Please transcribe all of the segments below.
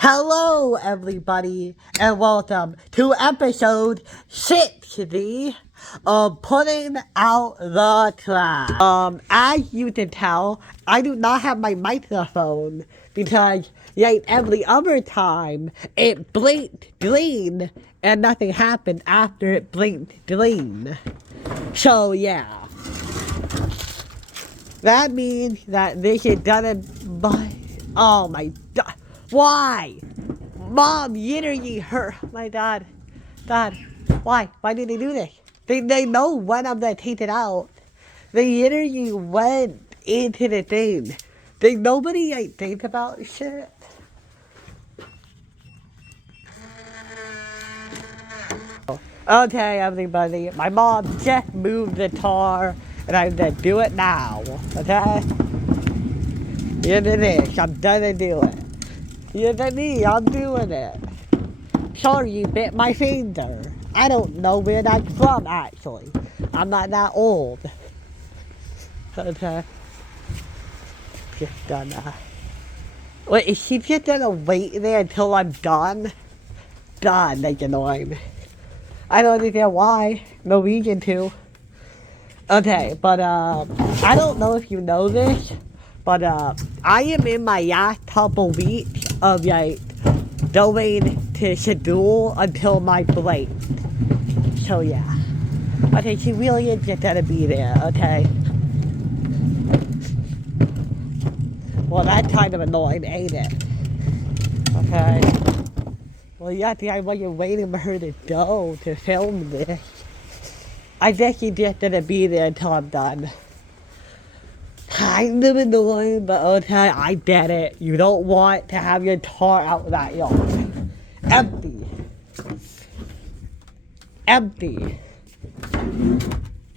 Hello, everybody, and welcome to episode 60 of Putting Out the Trash. As you can tell, I do not have my microphone because, like every other time, it blinked green and nothing happened after it blinked green. So, yeah. That means that this is gonna. Oh my god. Why? Mom literally hurt my dad. Dad, why? Why did they do this? They know when I'm gonna take it out. They literally went into the thing. Nobody like think about shit. Okay, everybody. My mom just moved the car, and I'm gonna do it now. Okay? Here it is. I'm gonna do it. Here it is. I'm doing it. Sorry, you bit my finger. I don't know where that's from, actually. I'm not that old. Okay. Just gonna... Wait, is she just gonna wait there until I'm done? God, that's annoying. I don't understand why. No reason to. Okay, but, I don't know if you know this, but, I am in my last couple weeks of, like, going to schedule until my break. So, yeah. Okay, she really is just gonna be there, okay? Well, that's kind of annoying, ain't it? Okay. Well, yeah, I wasn't waiting for her to go to film this. I guess she's just gonna be there until I'm done. Kind of annoying, but okay, I get it. You don't want to have your car out that yard. Empty. Empty.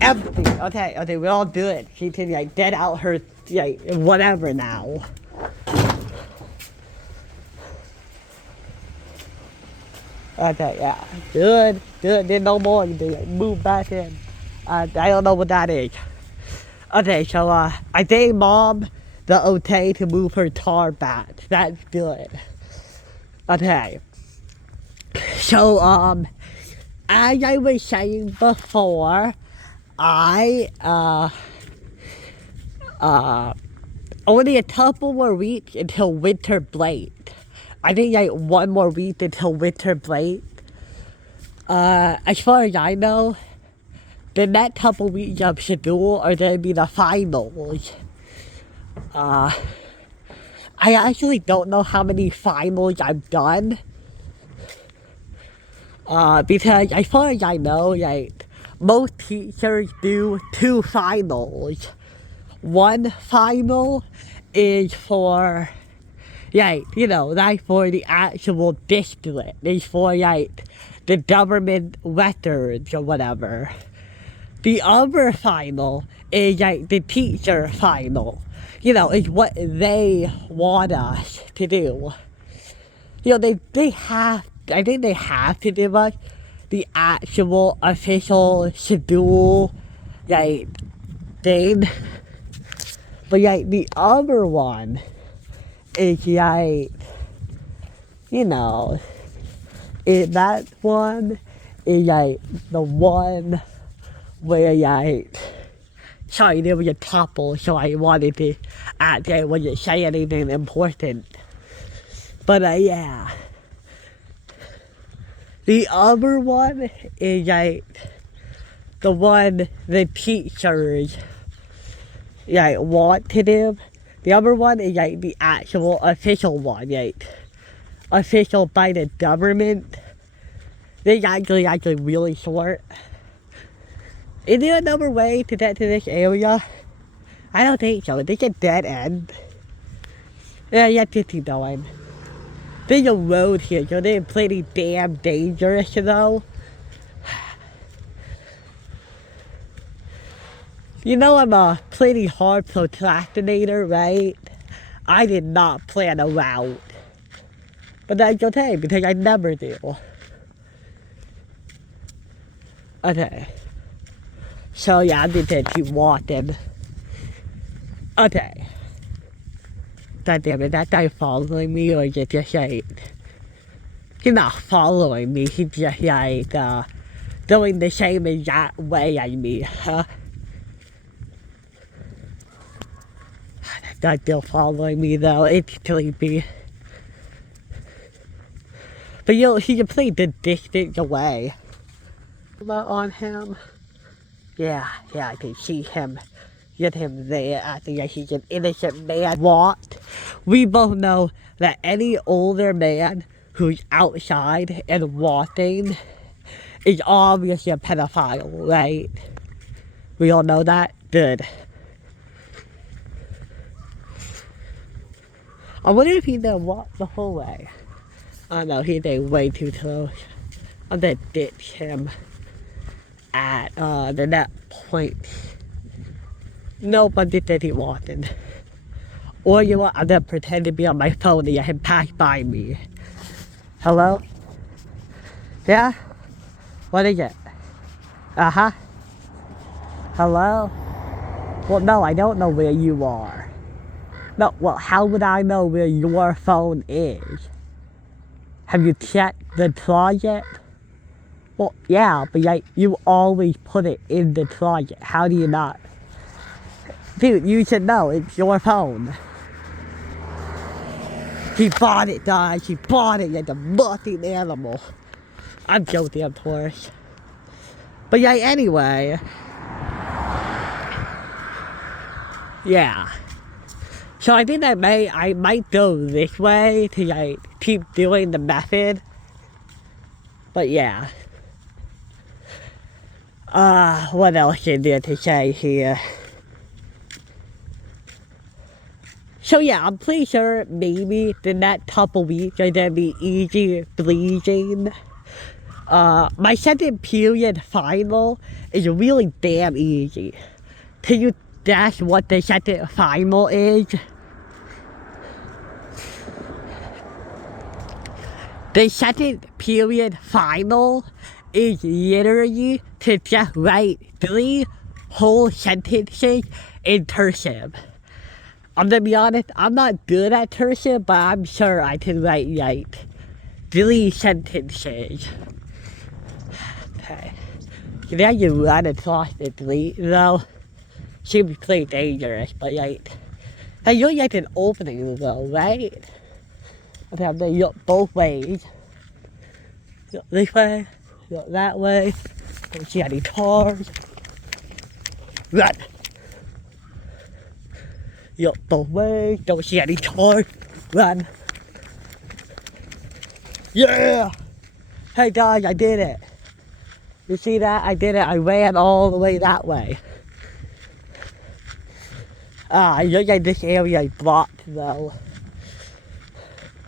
Empty. Okay, we all do it. She can like get out her like whatever now. Okay, yeah. Good. There's no more. You can like, move back in. I don't know what that is. Okay, so I gave Mom the okay to move her car back. That's good. Okay. So as I was saying before, I only a couple more weeks until winter break. I think like one more week until winter break. As far as I know, the next couple weeks of schedule are gonna be the finals. I actually don't know how many finals I've done. Because as far as I know, like most teachers do 2 finals. One final is for, like, you know, that's for the actual district. It's for, like, the government records or whatever. The other final is, like, the teacher final. You know, it's what they want us to do. You know, they have, I think they have to give us the actual official schedule, like, thing. But, like, the other one is, like, you know, that one is, like, the one where, like, sorry, there was a couple, so I wanted to act like I wasn't saying anything important. But, yeah. The other one is, like, the one the teachers, like, want to do. The other one is, like, the actual official one, like, official by the government. It's actually really short. Is there another way to get to this area? I don't think so. It's a dead end. Yeah, you have to keep going. There's a road here, so they're pretty damn dangerous, though. You know I'm a pretty hard procrastinator, right? I did not plan a route. But that's okay, because I never do. Okay. So yeah, I'm just gonna keep walking. Okay. God damn it, that guy following me or just like, he's not following me, he's just like, doing the same exact way as me, huh? That guy's still following me though, it's creepy. But you know, he can play the distance away. On him. Yeah, I can see him. Get him there. I think he's an innocent man. What? We both know that any older man who's outside and walking is obviously a pedophile, right? We all know that? Good. I wonder if he did walk the whole way. Oh no, he did way too close. I'm gonna ditch him at the net point. Nope, I did that he walking. Or you know what, I'm gonna pretend to be on my phone and let him pass by me. Hello? Yeah? What is it? Uh-huh. Hello? Well, no, I don't know where you are. No, well, how would I know where your phone is? Have you checked the closet? Well, yeah, but like, you always put it in the closet. How do you not? Dude, you should know, it's your phone. He bought it, guys. He bought it like a fucking animal. I'm guilty, of course. But yeah, anyway. Yeah. So I think I might go this way to like keep doing the method. But yeah. What else is there to say here? So yeah, I'm pretty sure maybe the next couple weeks are gonna be easy bleeding. My second period final is really damn easy. Can you guess what the second final is? The second period final is literally to just write 3 whole sentences in cursive. I'm gonna be honest, I'm not good at cursive, but I'm sure I can write like 3 sentences. Okay. Now you run across the 3 though. Seems pretty dangerous, but like, hey, you're like an opening though, right? Okay, I'm gonna look both ways. Look this way, look that way. Don't see any cars. Run! Look both ways, don't see any cars. Run! Yeah! Hey guys, I did it. You see that? I did it. I ran all the way that way. I look like this area is blocked though.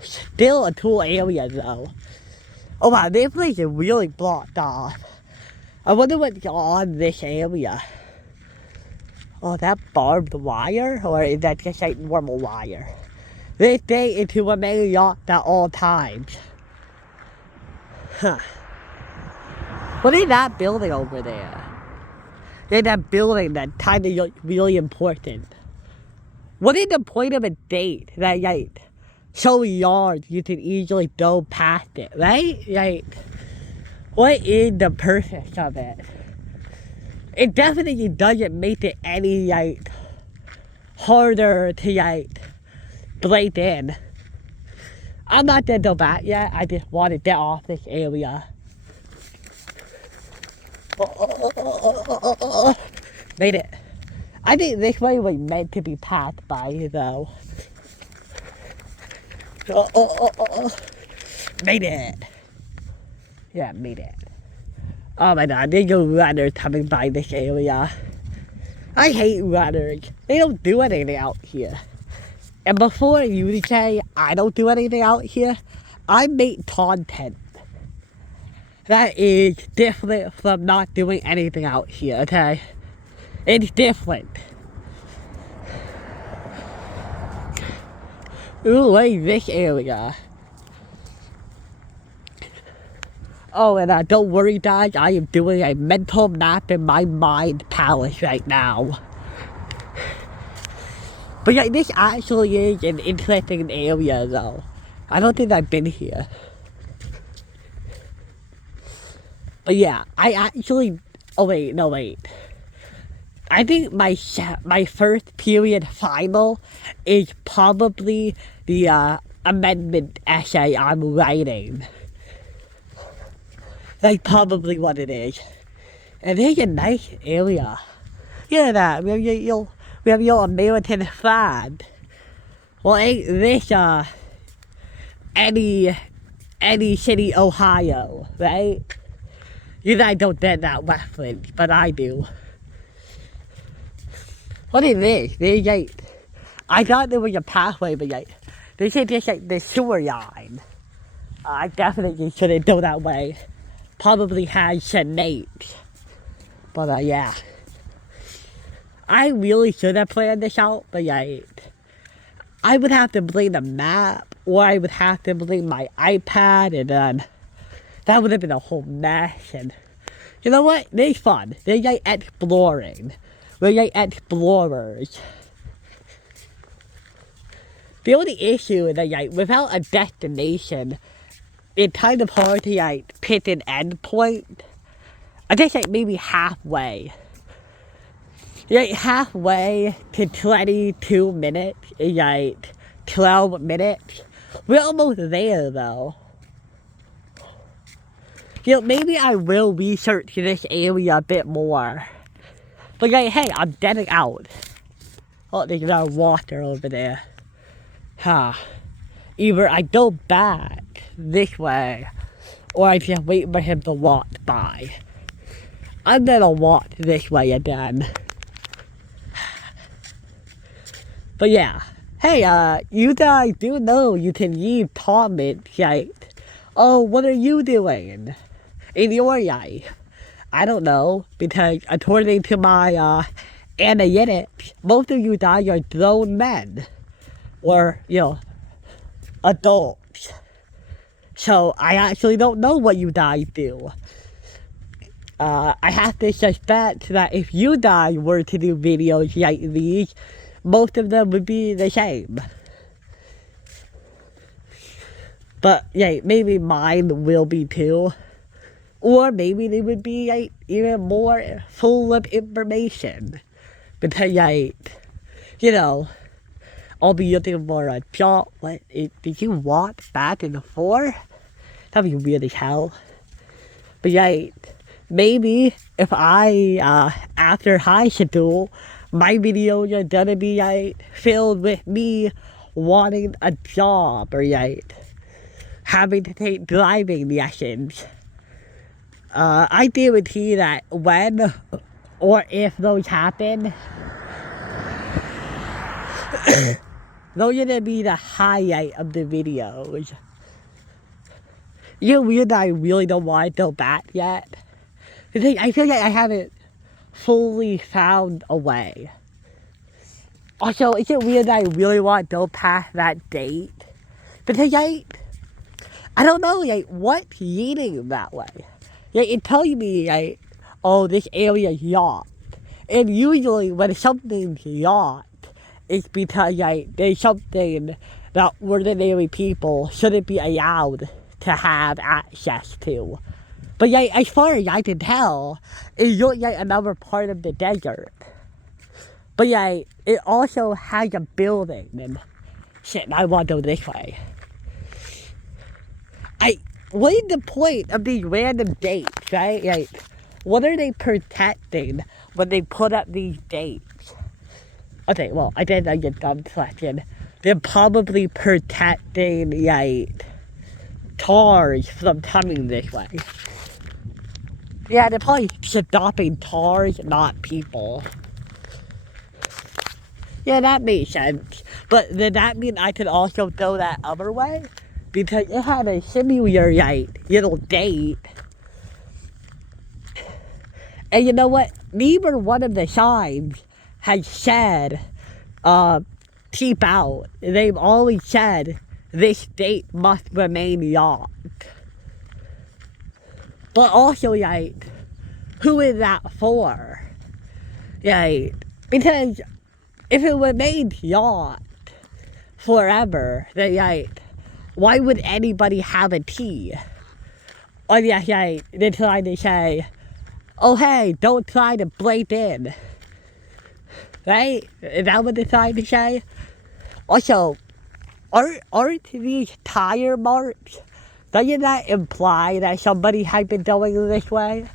Still a cool area though. Oh wow, this place is really blocked off. I wonder what's on this area. Oh, that barbed wire? Or is that just like normal wire? They stay into a Marriott at all times. Huh. What is that building over there? Yeah, that building that's kind of really important. What is the point of a date that like so large you can easily go past it, right? Like, what is the purpose of it? It definitely doesn't make it any like harder to like break in. I'm not gonna go back yet. I just want to get off this area. Made it. I think this way was meant to be passed by though. Made it. Yeah, made it. Oh my god, there's no runners coming by this area. I hate runners. They don't do anything out here. And before you say I don't do anything out here, I make content. That is different from not doing anything out here, okay? It's different. Ooh, like this area. Oh, and don't worry guys, I am doing a mental map in my mind palace right now. But yeah, this actually is an interesting area though. I don't think I've been here. But yeah, I actually, oh wait, no wait. I think my first period final is probably the amendment essay I'm writing. That's probably what it is. And it's a nice area. Look at that, we have your American flag. Well, ain't this any city Ohio, right? You guys don't get that reference, but I do. What is this? There's like, I thought there was a pathway, but like, this is just like the sewer line. I definitely shouldn't go that way. Probably has snakes. But yeah. I really should have planned this out, but like, I would have to bring the map, or I would have to bring my iPad, and then that would have been a whole mess. And you know what? They're fun. They're like exploring. We're like explorers. The only issue is that like, without a destination, it's kind of hard to like pick an end point. I guess like maybe halfway. Like halfway to 22 minutes is like 12 minutes. We're almost there though. You know, maybe I will research this area a bit more. But like, hey, I'm getting out. Oh, there's no water over there. Huh. Either I go back this way, or I just wait for him to walk by. I'm gonna walk this way again. But yeah. Hey, you guys do know you can leave comments like, oh, what are you doing in your life? I don't know, because according to my analytics, most of you guys are grown men. Or, you know, adults. So I actually don't know what you guys do. I have to suspect that if you guys were to do videos like these, most of them would be the same. But yeah, maybe mine will be too. Or maybe they would be like even more full of information. Because like, you know, I'll be looking for a job. What, did you walk back and forth? That'd be weird as hell. But like, maybe if I, after high school, my videos are gonna be like filled with me wanting a job or like having to take driving lessons. I guarantee that when or if those happen, those are gonna be the highlight of the videos. You know, weird that I really don't want to go back yet. Because I feel like I haven't fully found a way. Also, is it weird that I really want to go past that date? Because I don't know, like, what's leading that way? Like, it tells me, like, oh, this area is locked. And usually when something's locked, it's because, like, there's something that ordinary people shouldn't be allowed to have access to. But like, as far as I can tell, it looks like another part of the desert. But yeah, it also has a building and shit, I want to go this way. What is the point of these random dates, right? Like, what are they protecting when they put up these dates? Okay, well, I did like a dumb question. They're probably protecting, like, cars from coming this way. Yeah, they're probably stopping cars, not people. Yeah, that makes sense. But then that mean I could also go that other way? Because it had a similar, like, little date. And you know what? Neither one of the signs has said, keep out. They've always said, this date must remain locked. But also, like, who is that for? Like, because if it remained yacht forever, then like, why would anybody have a T? Or yeah, like, they're trying to say, oh hey, don't try to blend in. Right? Is that what they're trying to say? Also, aren't these tire marks? Doesn't that imply that somebody has been doing it this way?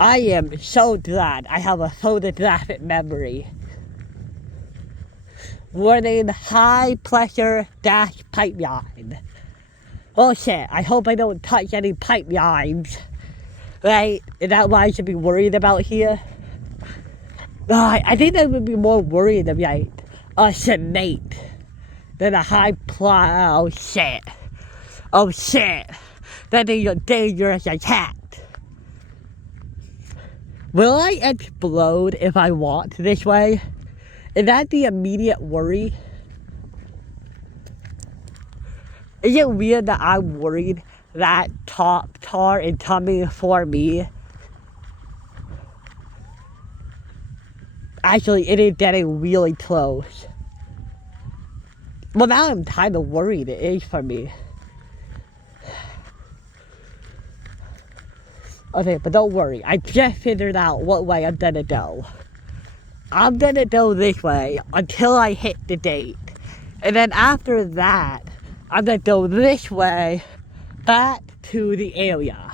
I am so glad I have a photographic memory. Warning, high pressure gas pipeline. Oh shit, I hope I don't touch any pipelines. Right? Is that what I should be worried about here? I think I would be more worried about a snake than a oh shit. Oh shit. That is a dangerous attack. Will I explode if I walk this way? Is that the immediate worry? Is it weird that I'm worried that top tar is coming for me? Actually, it is getting really close. Well, now I'm kind of worried it is for me. Okay, but don't worry. I just figured out what way I'm gonna go. I'm gonna go this way until I hit the gate. And then after that, I'm gonna go this way back to the area.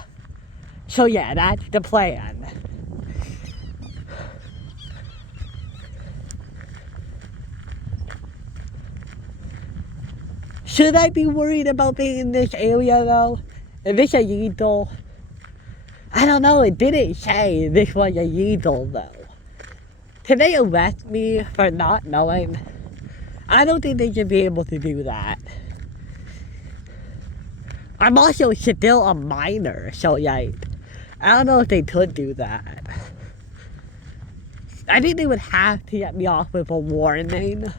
So yeah, that's the plan. Should I be worried about being in this area though? Is this illegal? I don't know, it didn't say this was illegal though. Can they arrest me for not knowing? I don't think they should be able to do that. I'm also still a minor, so like, I don't know if they could do that. I think they would have to get me off with a warning.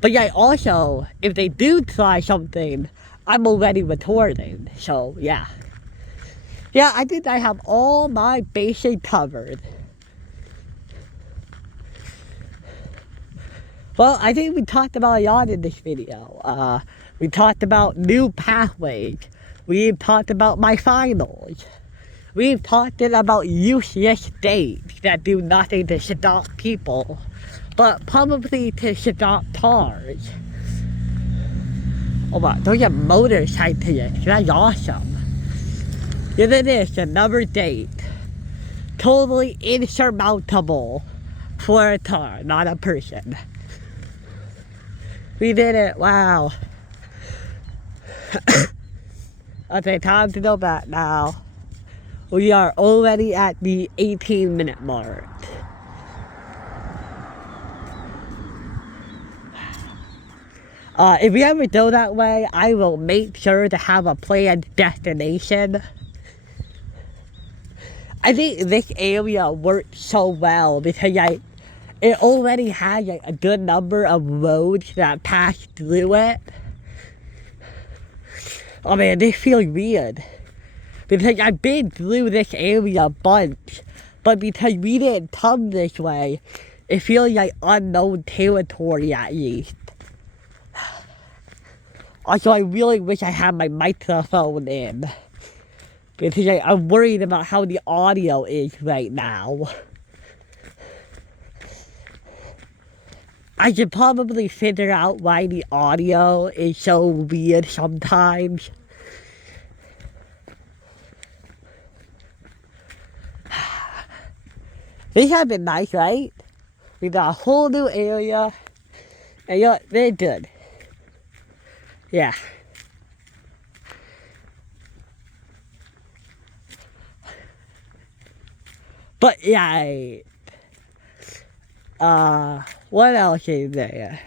But yeah, also, if they do try something, I'm already retorting, so yeah. Yeah, I think I have all my bases covered. Well, I think we talked about a lot in this video. We talked about new pathways. We've talked about my finals. We've talked about useless dates that do nothing to stop people, but probably to stop cars. Oh my, those are motorcyclists. That's awesome. Here it is, another date. Totally insurmountable for a car, not a person. We did it, wow. Okay, time to go back now. We are already at the 18-minute mark. If we ever go that way, I will make sure to have a planned destination. I think this area works so well because it already has a good number of roads that pass through it. Oh man, this feels weird. Because I've been through this area a bunch, but because we didn't come this way, it feels like unknown territory at least. Also, I really wish I had my microphone in. Because I'm worried about how the audio is right now. I should probably figure out why the audio is so weird sometimes. This has been nice, right? We got a whole new area. And you know, they're good. Yeah. But yeah, what else is there?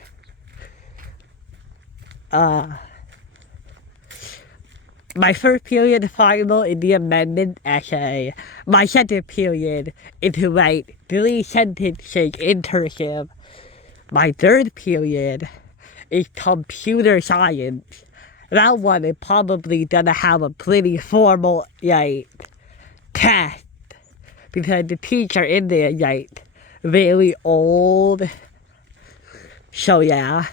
My first period final in the amendment essay. My second period is to write 3 sentences internship. My third period is computer science. That one is probably gonna have a pretty formal, test. because the teacher in there is like very old. So yeah.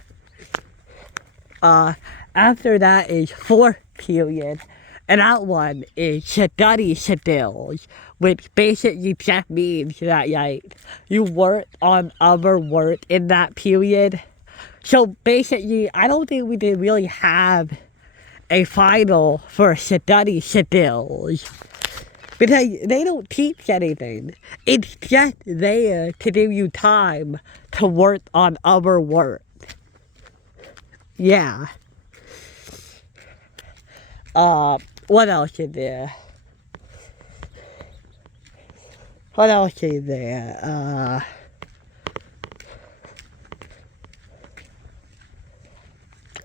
After that is fourth period, and that one is study skills, which basically just means that like you work on other work in that period. So basically, I don't think we did really have a final for study skills because they don't teach anything. It's just there to give you time to work on other work. Yeah. What else is there? What else is there?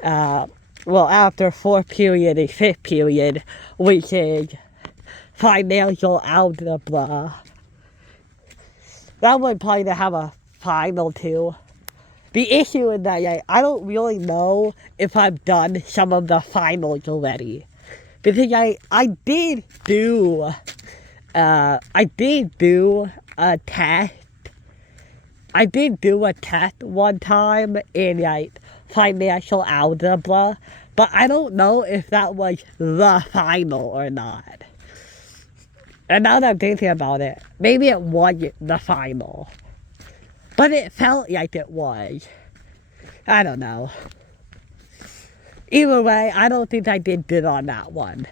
Well, after fourth period and fifth period, which is financial algebra. That one probably to have a final too. The issue is that I don't really know if I've done some of the finals already. Because I did do a test. I did do a test one time in like financial algebra, but I don't know if that was the final or not. And now that I'm thinking about it, maybe it wasn't the final. But it felt like it was. I don't know. Either way, I don't think I did good on that one.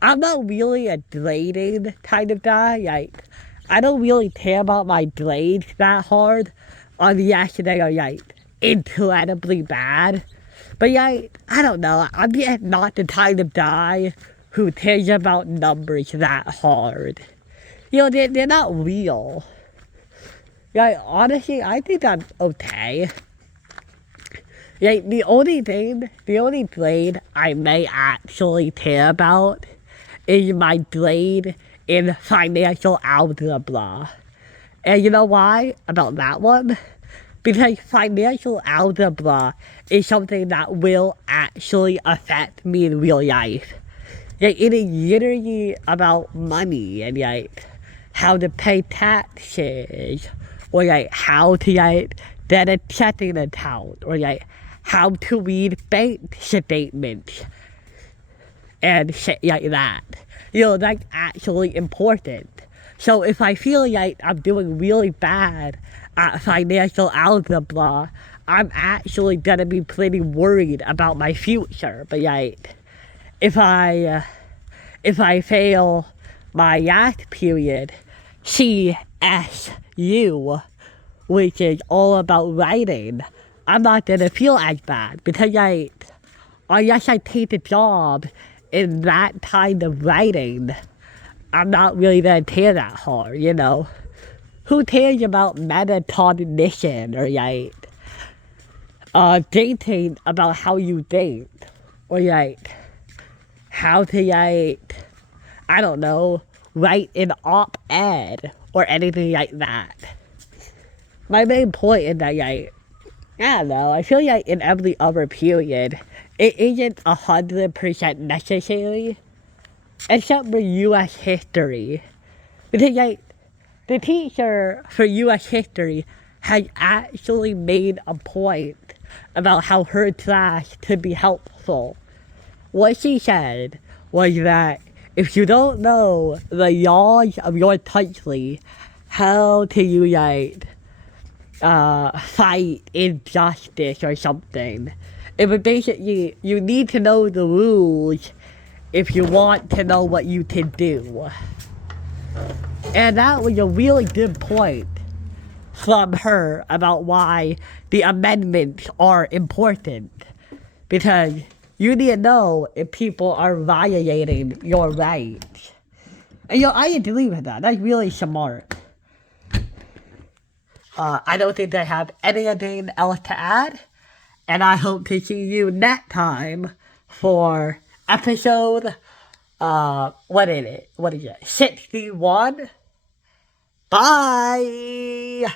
I'm not really a grading kind of guy. Like, I don't really care about my grades that hard unless they are like incredibly bad. But I don't know. I'm just not the kind of guy who cares about numbers that hard. You know, they're not real. Honestly, I think I'm okay. The only grade I may actually care about is my grade in financial algebra. And you know why about that one? Because financial algebra is something that will actually affect me in real life. It is literally about money and how to pay taxes, or how to get a checking account, or how to read bank statements and shit like that. That's actually important. So if I feel like I'm doing really bad at financial algebra, I'm actually gonna be pretty worried about my future. But if I fail my last period, CSU, which is all about writing, I'm not gonna feel as bad because unless I take a job in that kind of writing, I'm not really gonna care that hard, Who cares about metacognition or dating about how you date, or how to I don't know, write an op-ed or anything like that. My main point is that I don't know, I feel like in every other period, it isn't 100% necessary, except for U.S. history. Because the teacher for U.S. history has actually made a point about how her class could be helpful. What she said was that if you don't know the laws of your country, how can you fight injustice or something? It was basically, you need to know the rules if you want to know what you can do. And that was a really good point from her about why the amendments are important. Because you need to know if people are violating your rights. And I agree with that. That's really smart. I don't think I have anything else to add. And I hope to see you next time for episode, what is it? 61? Bye!